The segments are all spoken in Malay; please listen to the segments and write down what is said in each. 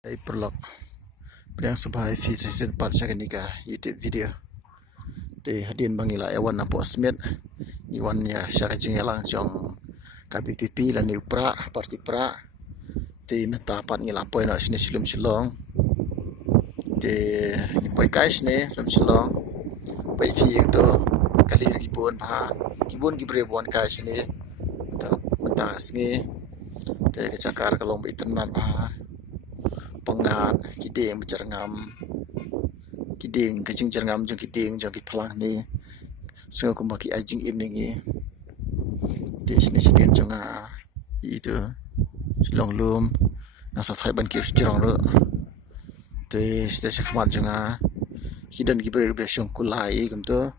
Ay perlok pedang sebagai fi season part sa kanika YouTube video te hadin bangila ewan na po asmet iwan ya syaka jingelang jong KPPP lan ni upra parti pra te menta pat ngila poi na sini silum silong te poi kais ne silum silong pai fi to kalir gibon kibon gibre bon kais ni ta menta sngi te kecakar kalong internet pengat kiding bercerngam kiding kajing cerngam jong kiding jong kitlang ni sengo kumbaki ajing evening ni di sini sidin jong itu silong lum nasa thai ban kif jirong ro te sida sakmat jong hidan gibre be shong kulai gumto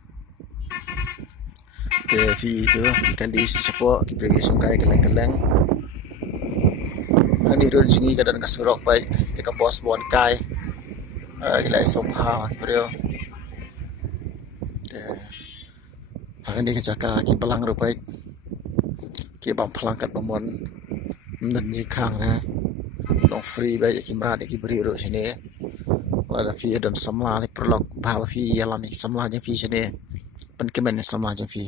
te fi itu kali sipo gibre be shong kai keleng ani ron jingi kadan kasurok pai tika bos bon kai gilai sopha bro te hakan ni kajaka ki balang ro pai ki bam phalang kat bamon nan ji khang na long free bai ki mra de ki bri ro sini wala fi don samla ni prolog ba fi yalami samla jang fi sini pen kemen samla jang fi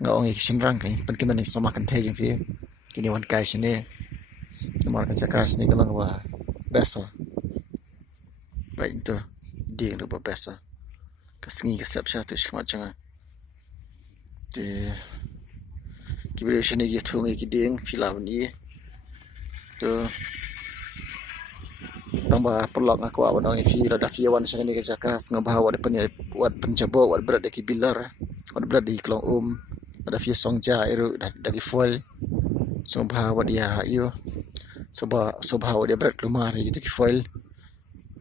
ngong ki sinrang kai pen kemen sama kan the jang fi kini wan kai sini Nomor kecakas ni kalau ngah besa, baik itu dia yang besa, kesengi kesep satu macam jangan. Di kibri sini dia thungi kiding filau ni, tu tambah perlok aku awan orang filau dah fiawan sini kecakas ngabawa depan wad penjabo wad berat deki bilar, wad berat di kelong ada fia songja iru dagi foil, ngabawa dia iyo. Sebab dia berat rumah ni gitu foil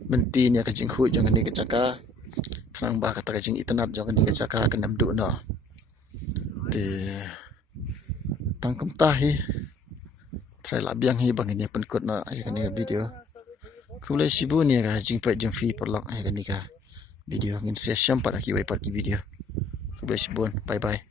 mentinya kajing hu jangan ni kecaka kenang ba kata kajing internet jangan ni kecaka kenam du no de tangkem tahi try labiang hi bang ini penkut no ai kan video kulai sibu ni kajing pat jeng fi perlok ai kan ni ka video ngin sesiam pada ki wai part ki video kulai sibun bye bye.